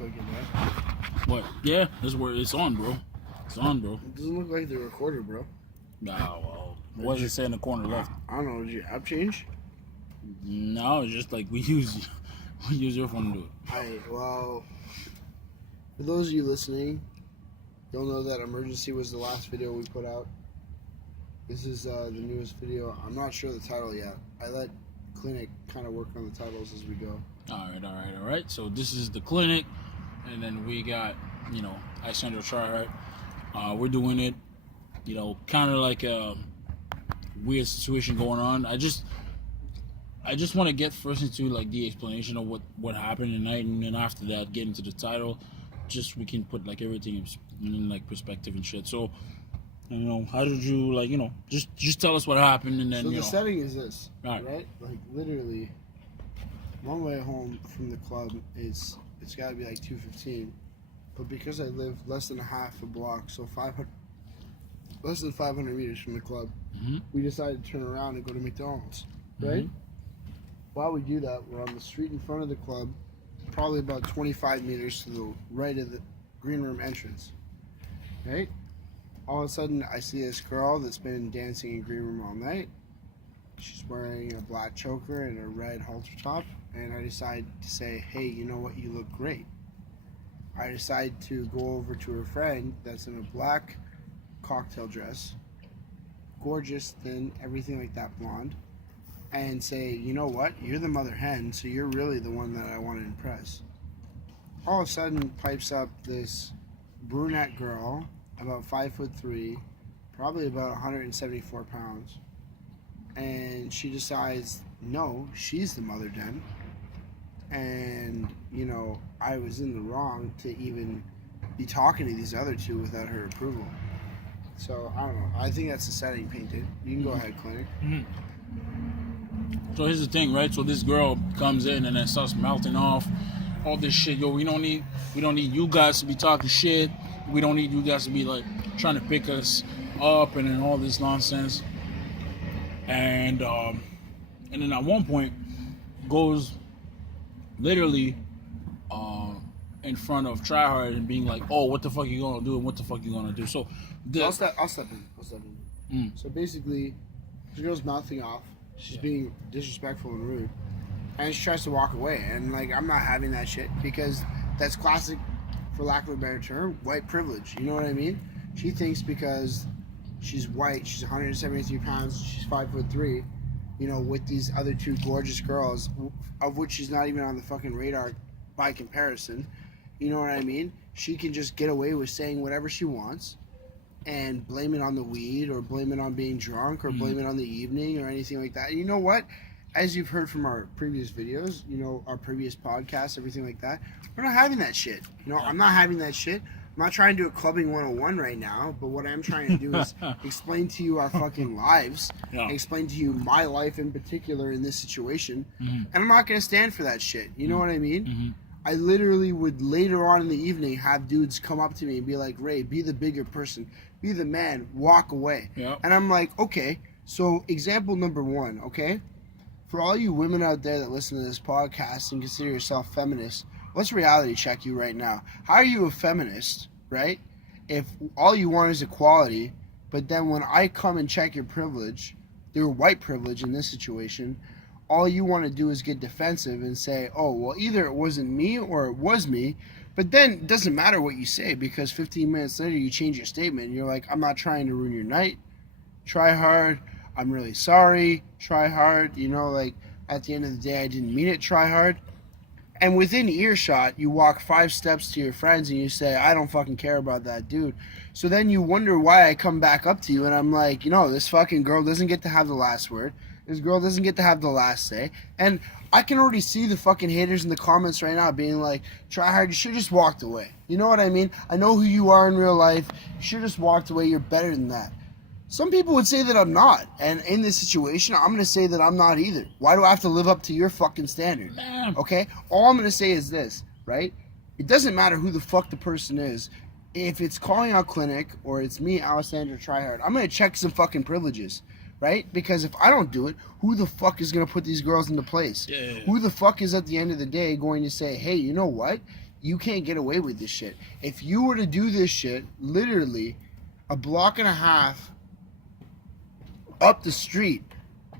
like it, man. What? Yeah, that's where it's on, bro. It's on, bro. It doesn't look like the recorder, bro. Nah, well, what does it say in the corner left? I don't know. Did your app change? No, it's just like we use your phone to do it. Alright, well, for those of you listening, you'll know that Emergency was the last video we put out. This is the newest video. I'm not sure the title yet. I let Clinic kind of work on the titles as we go. All right. So this is the clinic, and then we got, Alexander Tryhard. We're doing it, kind of like a weird situation going on. I just want to get first into like the explanation of what happened tonight, and then after that get into the title. Just we can put like everything in like perspective and shit. So, how did you just tell us what happened, and then so the setting is this, right? Like literally, one way home from the club it's got to be like 2:15, but because I live less than a half a block, so less than 500 meters from the club, we decided to turn around and go to McDonald's, right? While we do that, we're on the street in front of the club, probably about 25 meters to the right of the green room entrance, right? All of a sudden, I see this girl that's been dancing in green room all night. She's wearing a black choker and a red halter top, and I decide to say, hey, you know what, you look great. I decide to go over to her friend that's in a black cocktail dress, gorgeous, thin, everything like that, blonde, and say, you know what, you're the mother hen, so you're really the one that I want to impress. All of a sudden, pipes up this brunette girl, about 5'3", probably about 174 pounds, and she decides, no, she's the mother den, and I was in the wrong to even be talking to these other two without her approval. So I don't know. I think that's the setting painted. You can go ahead, Clinic. So here's the thing, right? So this girl comes in and then starts melting off all this shit. Yo, we don't need you guys to be talking shit. We don't need you guys to be like trying to pick us up and then all this nonsense. And then at one point goes literally in front of Tryhard and being like, "Oh, what the fuck you gonna do? And what the fuck you gonna do?" So I'll step in. So basically, the girl's mouthing off. She's being disrespectful and rude, and she tries to walk away. And like, I'm not having that shit because that's classic, for lack of a better term, white privilege. You know what I mean? She thinks because she's white, she's 173 pounds, she's 5'3", with these other two gorgeous girls, of which she's not even on the fucking radar by comparison. You know what I mean? She can just get away with saying whatever she wants and blame it on the weed or blame it on being drunk or blame it on the evening or anything like that. And you know what? As you've heard from our previous videos, our previous podcasts, everything like that, we're not having that shit. I'm not having that shit. I'm not trying to do a clubbing 101 right now, but what I'm trying to do is explain to you our fucking lives, explain to you my life in particular in this situation, and I'm not going to stand for that shit. You know what I mean? I literally would later on in the evening have dudes come up to me and be like, Ray, be the bigger person, be the man, walk away. And I'm like, okay, so example number one, okay? For all you women out there that listen to this podcast and consider yourself feminists, let's reality check you right now. How are you a feminist, right? If all you want is equality, but then when I come and check your privilege, your white privilege in this situation, all you want to do is get defensive and say, oh, well, either it wasn't me or it was me. But then it doesn't matter what you say because 15 minutes later you change your statement. And you're like, I'm not trying to ruin your night. Try hard. I'm really sorry. Try hard. Like at the end of the day, I didn't mean it. Try hard. And within earshot, you walk 5 steps to your friends and you say, I don't fucking care about that dude. So then you wonder why I come back up to you and I'm like, this fucking girl doesn't get to have the last word. This girl doesn't get to have the last say. And I can already see the fucking haters in the comments right now being like, try hard, you should have just walked away. You know what I mean? I know who you are in real life. You should have just walked away. You're better than that. Some people would say that I'm not. And in this situation, I'm going to say that I'm not either. Why do I have to live up to your fucking standard? Okay? All I'm going to say is this, right? It doesn't matter who the fuck the person is. If it's calling out Clinic or it's me, Alexander Tryhard, I'm going to check some fucking privileges. Right? Because if I don't do it, who the fuck is going to put these girls into place? Who the fuck is at the end of the day going to say, hey, you know what? you can't get away with this shit. If you were to do this shit, literally a block and a half up the street,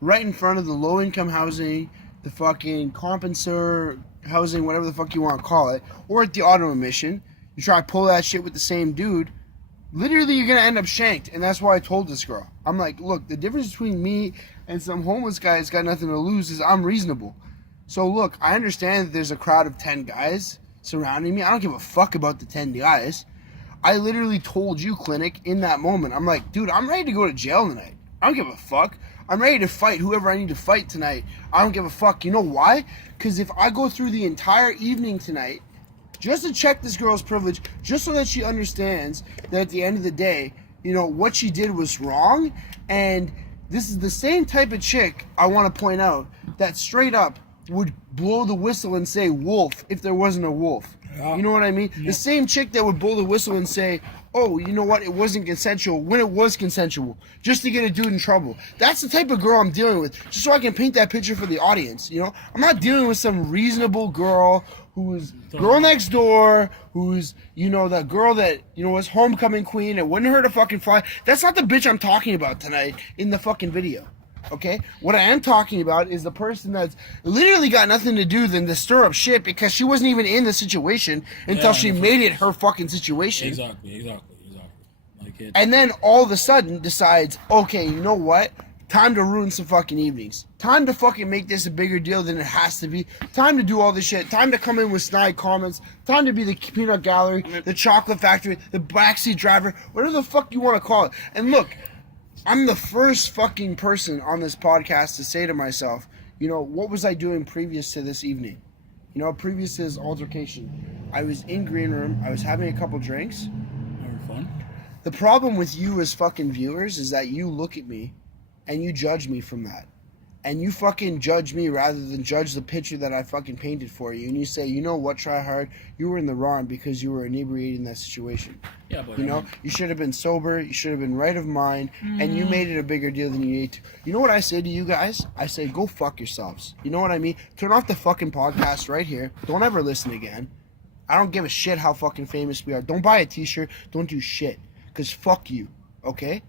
right in front of the low-income housing, the fucking compensator housing, whatever the fuck you want to call it, or at the auto emission, you try to pull that shit with the same dude, literally you're going to end up shanked. And that's why I told this girl. I'm like, look, the difference between me and some homeless guy that's got nothing to lose is I'm reasonable. So look, I understand that there's a crowd of 10 guys surrounding me. I don't give a fuck about the 10 guys. I literally told you, Clinic, in that moment, I'm like, dude, I'm ready to go to jail tonight. I don't give a fuck. I'm ready to fight whoever I need to fight tonight. I don't give a fuck. You know why? Because if I go through the entire evening tonight just to check this girl's privilege, just so that she understands that at the end of the day, you know, what she did was wrong. And this is the same type of chick, I want to point out, that straight up would blow the whistle and say wolf if there wasn't a wolf. Yeah. You know what I mean? Yeah. The same chick that would blow the whistle and say, oh, you know what, it wasn't consensual when it was consensual, just to get a dude in trouble. That's the type of girl I'm dealing with, just so I can paint that picture for the audience, you know? I'm not dealing with some reasonable girl who's girl next door, who's, you know, that girl that, you know, was homecoming queen and wouldn't hurt a fucking fly. That's not the bitch I'm talking about tonight in the fucking video. Okay? What I am talking about is the person that's literally got nothing to do than to stir up shit because she wasn't even in the situation until she made it her fucking situation. Exactly. Like it. And then all of a sudden decides, okay, you know what? Time to ruin some fucking evenings. Time to fucking make this a bigger deal than it has to be. Time to do all this shit. Time to come in with snide comments. Time to be the peanut gallery, the chocolate factory, the backseat driver, whatever the fuck you want to call it. And look, I'm the first fucking person on this podcast to say to myself, you know, what was I doing previous to this evening? You know, previous to this altercation. I was in green room. I was having a couple drinks. Having fun. The problem with you as fucking viewers is that you look at me and you judge me from that. And you fucking judge me rather than judge the picture that I fucking painted for you. And you say, you know what, try hard, you were in the wrong because you were inebriated in that situation. Yeah, but you know, you should have been sober, you should have been right of mind, and you made it a bigger deal than you need to. You know what I say to you guys? I say, go fuck yourselves. You know what I mean? Turn off the fucking podcast right here. Don't ever listen again. I don't give a shit how fucking famous we are. Don't buy a t-shirt. Don't do shit. Because fuck you. Okay?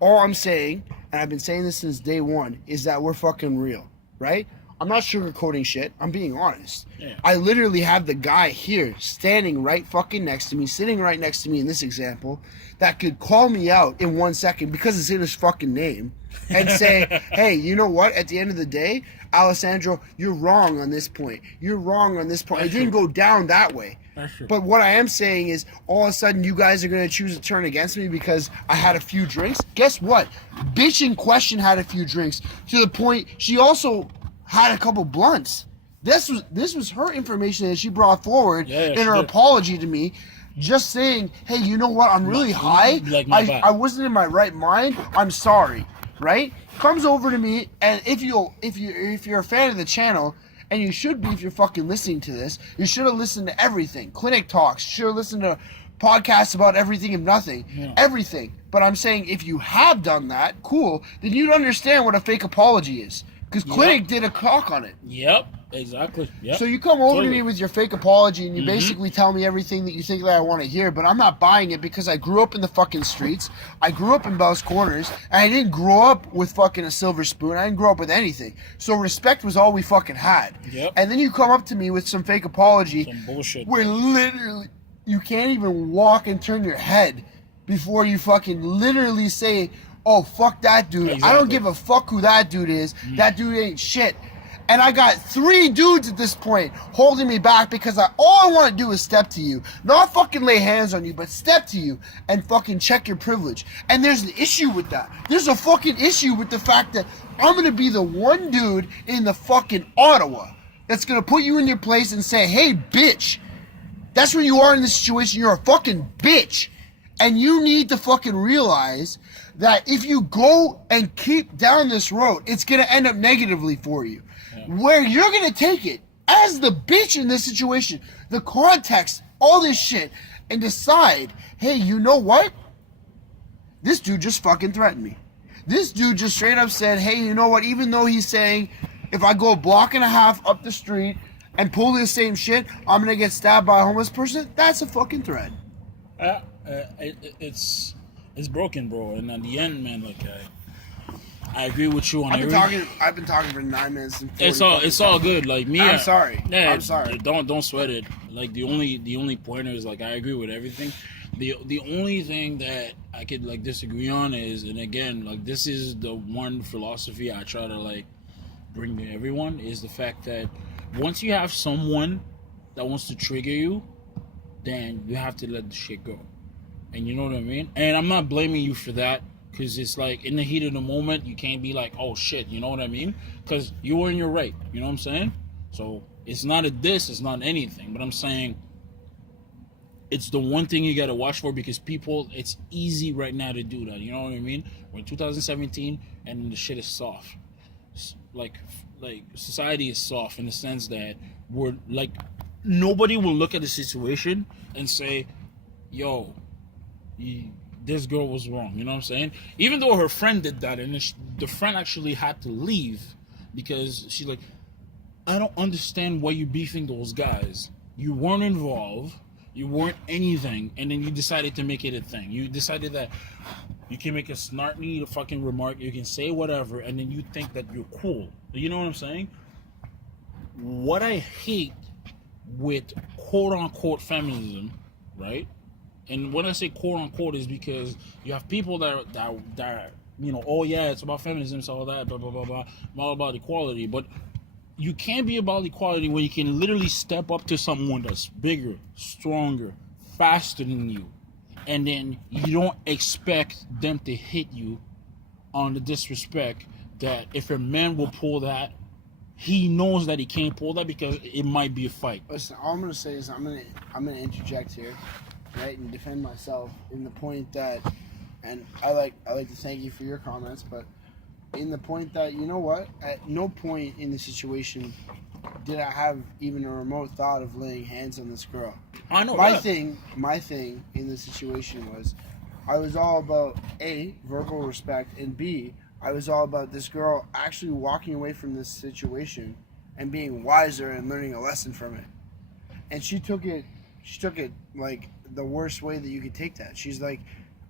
All I'm saying, and I've been saying this since day one, is that we're fucking real, right? I'm not sugarcoating shit. I'm being honest. Yeah. I literally have the guy here standing right fucking next to me, sitting right next to me in this example, that could call me out in 1 second because it's in his fucking name and say, hey, you know what? At the end of the day, Alessandro, you're wrong on this point. You're wrong on this point. It didn't go down that way. But what I am saying is, all of a sudden, you guys are going to choose to turn against me because I had a few drinks. Guess what? Bitch in question had a few drinks to the point she also had a couple blunts. This was her information that she brought forward in her apology to me, just saying, hey, you know what? I'm really high. I wasn't in my right mind. I'm sorry. Right? Comes over to me, and if you're a fan of the channel, and you should be if you're fucking listening to this, you should have listened to everything. Clinic talks. You should have listened to podcasts about everything and nothing. Yeah. Everything. But I'm saying if you have done that, cool, then you'd understand what a fake apology is. Because Clinic did a talk on it. Yep, exactly. Yep. So you come over to me with your fake apology and you basically tell me everything that you think that I want to hear, but I'm not buying it because I grew up in the fucking streets. I grew up in Bell's Corners, and I didn't grow up with fucking a silver spoon. I didn't grow up with anything. So respect was all we fucking had. Yep. And then you come up to me with some fake apology. Some bullshit. Where literally you can't even walk and turn your head before you fucking literally say, oh, fuck that dude. Exactly. I don't give a fuck who that dude is. That dude ain't shit. And I got 3 dudes at this point holding me back because all I want to do is step to you. Not fucking lay hands on you, but step to you and fucking check your privilege. And there's an issue with that. There's a fucking issue with the fact that I'm going to be the one dude in the fucking Ottawa that's going to put you in your place and say, hey, bitch. That's when you are in this situation. You're a fucking bitch. And you need to fucking realize that if you go and keep down this road, it's going to end up negatively for you. Yeah. Where you're going to take it as the bitch in this situation, the context, all this shit, and decide, hey, you know what? This dude just fucking threatened me. This dude just straight up said, hey, you know what? Even though he's saying if I go a block and a half up the street and pull this same shit, I'm gonna get stabbed by a homeless person. That's a fucking threat. It's broken, bro. And at the end, man, like I agree with you on I've been talking for 9 minutes and 40 it's all good. Like me, I'm sorry. Yeah, I'm sorry. Don't sweat it. Like the only pointer is like I agree with everything. The only thing that I could like disagree on is, and again, like this is the one philosophy I try to like bring to everyone, is the fact that once you have someone that wants to trigger you, then you have to let the shit go. And you know what I mean? And I'm not blaming you for that, because it's like in the heat of the moment, you can't be like, oh shit, you know what I mean? Because you were in your right, you know what I'm saying? So it's not a diss, it's not anything, but I'm saying it's the one thing you gotta watch for, because people, it's easy right now to do that, you know what I mean? We're in 2017 and the shit is soft. Like society is soft in the sense that we're like, nobody will look at the situation and say, yo, this girl was wrong, you know what I'm saying? Even though her friend did that, and the friend actually had to leave because she's like, I don't understand why you're beefing those guys. You weren't involved, you weren't anything, and then you decided to make it a thing. You decided that you can make a snarky fucking remark, you can say whatever, and then you think that you're cool. You know what I'm saying? What I hate with quote-unquote feminism, right? And when I say quote-unquote is because you have people that you know, oh yeah, it's about feminism, it's all that, blah, blah, blah, blah, all about equality. But you can't be about equality when you can literally step up to someone that's bigger, stronger, faster than you, and then you don't expect them to hit you on the disrespect that if a man will pull that, he knows that he can't pull that because it might be a fight. Listen, all I'm gonna say is I'm gonna interject here, right, and defend myself in the point that, and I like to thank you for your comments, but in the point that, you know what, at no point in the situation did I have even a remote thought of laying hands on this girl. I know. My thing in the situation was, I was all about A, verbal respect, and B, I was all about this girl actually walking away from this situation and being wiser and learning a lesson from it. And she took it like the worst way that you could take that. She's like,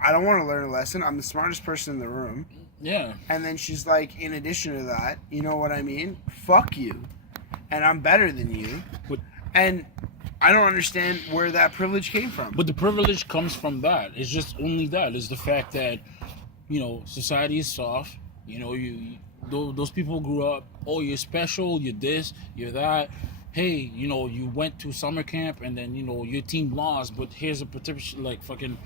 I don't want to learn a lesson. I'm the smartest person in the room. Yeah. And then she's like, in addition to that, you know what I mean? Fuck you. And I'm better than you. And I don't understand where that privilege came from. But the privilege comes from that. It's just only that. It's the fact that, you know, society is soft. You know, those people grew up, oh, you're special, you're this, you're that. Hey, you know, you went to summer camp and then, you know, your team lost, but here's a particular, like, fucking,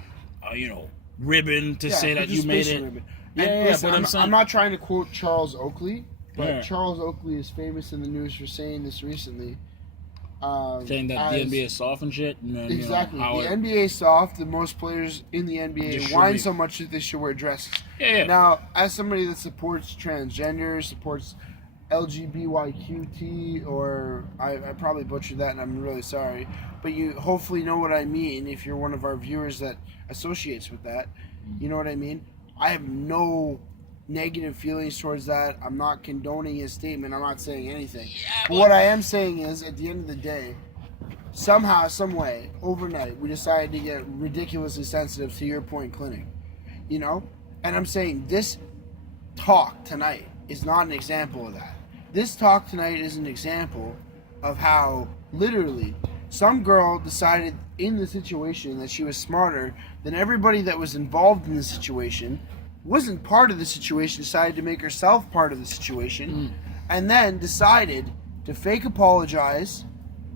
you know, ribbon to say that you made it. Ribbon. Yeah, listen, but I'm not trying to quote Charles Oakley, but yeah. Charles Oakley is famous in the news for saying this recently. Saying that the NBA is soft and shit. And then, exactly. You know, the NBA is soft. The most players in the NBA whine so much that they should wear dresses. Yeah. Now, as somebody that supports transgender, supports LGBTQT, or I probably butchered that and I'm really sorry, but you hopefully know what I mean if you're one of our viewers that associates with that. You know what I mean? I have no negative feelings towards that. I'm not condoning his statement. I'm not saying anything. But what I am saying is, at the end of the day, somehow, some way, overnight, we decided to get ridiculously sensitive to your point clinic. You know? And I'm saying this talk tonight is not an example of that. This talk tonight is an example of how, literally, some girl decided in the situation that she was smarter than everybody that was involved in the situation, wasn't part of the situation, decided to make herself part of the situation, and then decided to fake apologize,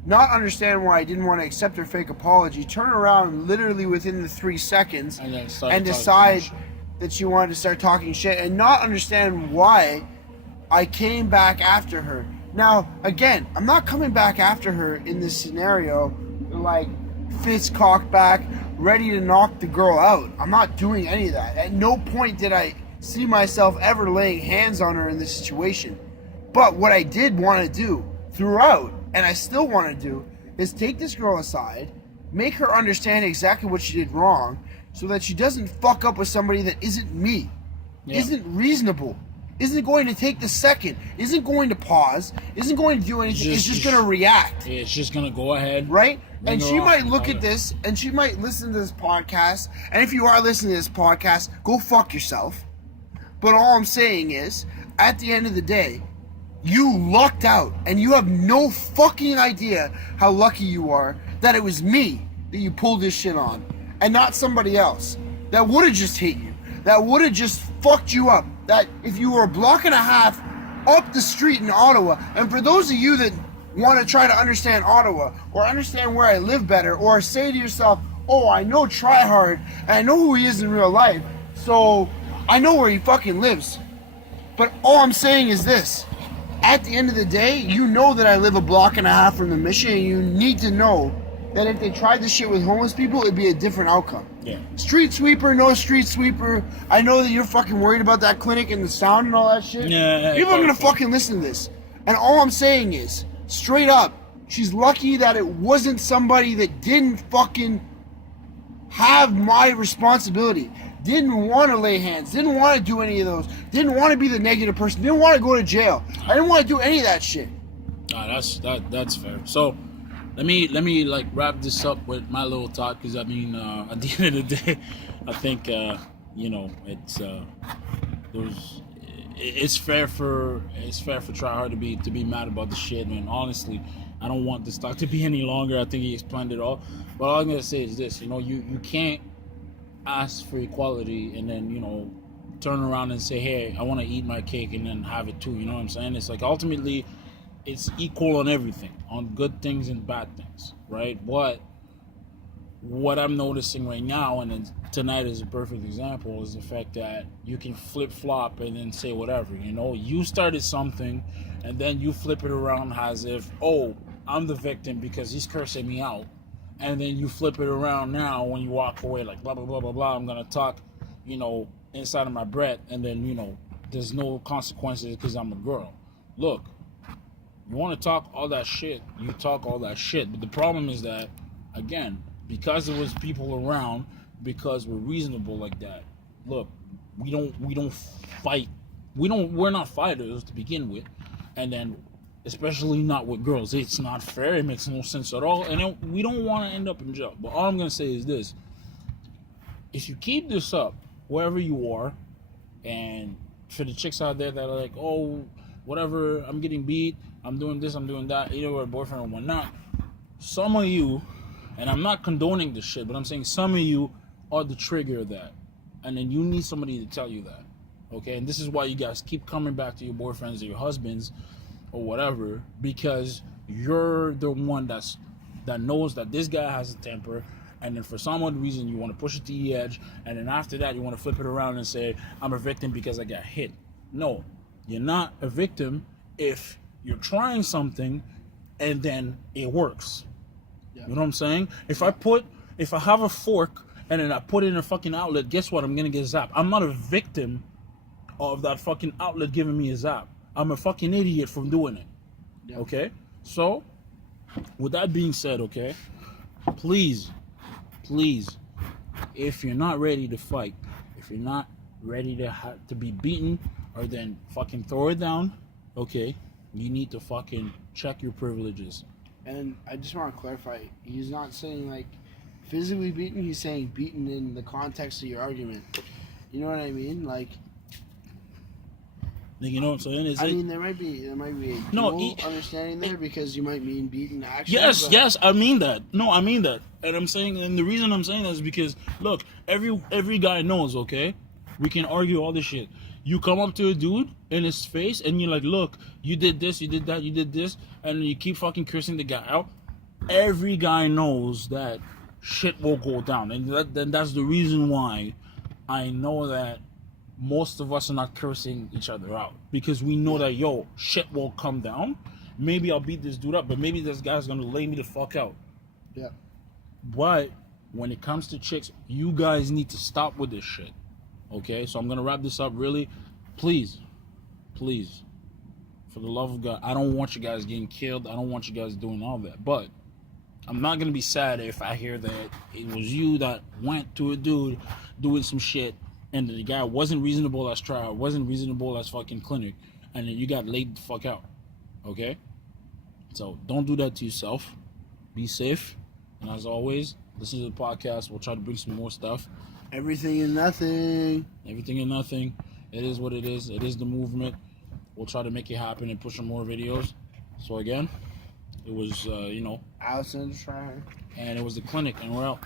not understand why I didn't want to accept her fake apology, turn around literally within the 3 seconds, and decide that she wanted to start talking shit, and not understand why I came back after her. Now, again, I'm not coming back after her in this scenario like fist cocked back, ready to knock the girl out. I'm not doing any of that. At no point did I see myself ever laying hands on her in this situation. But what I did want to do throughout, and I still want to do, is take this girl aside, make her understand exactly what she did wrong, so that she doesn't fuck up with somebody that isn't me, isn't reasonable. isn't going to take the second, isn't going to pause, isn't going to do anything. It's just going to react. Yeah, it's just going to go ahead. Right? And she might look at this, and she might listen to this podcast. And if you are listening to this podcast, go fuck yourself. But all I'm saying is, at the end of the day, you lucked out, and you have no fucking idea how lucky you are that it was me that you pulled this shit on, and not somebody else that would have just hit you, that would have just fucked you up, that if you were a block and a half up the street in Ottawa, and for those of you that want to try to understand Ottawa, or understand where I live better, or say to yourself, oh, I know Tryhard, and I know who he is in real life, so I know where he fucking lives. But all I'm saying is this. At the end of the day, you know that I live a block and a half from the mission, and you need to know that if they tried this shit with homeless people, it'd be a different outcome. Yeah. Street sweeper, no street sweeper. I know that you're fucking worried about that clinic and the sound and all that shit. Yeah. People are gonna fucking listen to this. And all I'm saying is, straight up, she's lucky that it wasn't somebody that didn't fucking have my responsibility. Didn't want to lay hands, didn't want to do any of those, didn't want to be the negative person, didn't want to go to jail. I didn't want to do any of that shit. That's fair. So let me like wrap this up with my little thought, because I mean at the end of the day, I think it's fair for Tryhard to be mad about the shit, man. Honestly, I don't want this talk to be any longer. I think he explained it all. But all I'm gonna say is this: you can't ask for equality and then turn around and say, hey, I want to eat my cake and then have it too. You know what I'm saying? It's like ultimately it's equal on everything, on good things and bad things, right? But what I'm noticing right now, and then tonight is a perfect example, is the fact that you can flip-flop and then say whatever. You started something and then you flip it around as if, oh, I'm the victim because he's cursing me out. And then you flip it around now when you walk away like blah, blah, blah, blah, blah. I'm going to talk, inside of my breath. And then, there's no consequences because I'm a girl. Look, you want to talk all that shit, you talk all that shit. But the problem is that, again, because there was people around, because we're reasonable like that, look, we don't fight. We're not fighters to begin with. And then especially not with girls. It's not fair. It makes no sense at all. And we don't want to end up in jail. But all I'm going to say is this. If you keep this up, wherever you are, and for the chicks out there that are like, oh, whatever, I'm getting beat, I'm doing this, I'm doing that, either with a boyfriend or whatnot, some of you, and I'm not condoning this shit, but I'm saying some of you are the trigger of that. And then you need somebody to tell you that. Okay? And this is why you guys keep coming back to your boyfriends or your husbands or whatever, because you're the one that knows that this guy has a temper, and then for some odd reason you want to push it to the edge, and then after that you want to flip it around and say, I'm a victim because I got hit. No, you're not a victim if you're trying something and then it works. Yeah. You know what I'm saying? If I have a fork and then I put it in a fucking outlet, guess what? I'm gonna get zapped. I'm not a victim of that fucking outlet giving me a zap. I'm a fucking idiot from doing it. Yeah. Okay? So, with that being said, okay, please, if you're not ready to fight, if you're not ready to be beaten, or then fucking throw it down, okay, you need to fucking check your privileges. And I just want to clarify, he's not saying like physically beaten, he's saying beaten in the context of your argument. You know what I mean? Like, you know what I'm saying? There might be a dual understanding there, because you might mean beaten actually. Yes, I mean that. No, I mean that. And I'm saying, and the reason I'm saying that is because, look, every guy knows, okay? We can argue all this shit. You come up to a dude in his face and you're like, look, you did this, you did that, you did this, and you keep fucking cursing the guy out. Every guy knows that shit will go down. And that's the reason why I know that most of us are not cursing each other out, because we know that, shit will come down. Maybe I'll beat this dude up, but maybe this guy's gonna lay me the fuck out. Yeah. But when it comes to chicks, you guys need to stop with this shit. Okay? So I'm gonna wrap this up really. Please, for the love of God, I don't want you guys getting killed. I don't want you guys doing all that. But I'm not gonna be sad if I hear that it was you that went to a dude doing some shit, and the guy wasn't reasonable as trial, wasn't reasonable as fucking clinic, and then you got laid the fuck out. Okay? So don't do that to yourself. Be safe. And as always, listen to the podcast. We'll try to bring some more stuff. Everything and nothing. Everything and nothing. It is what it is. It is the movement. We'll try to make it happen and push some more videos. So again, it was, Alexander Schreier. and it was the clinic, and we're out.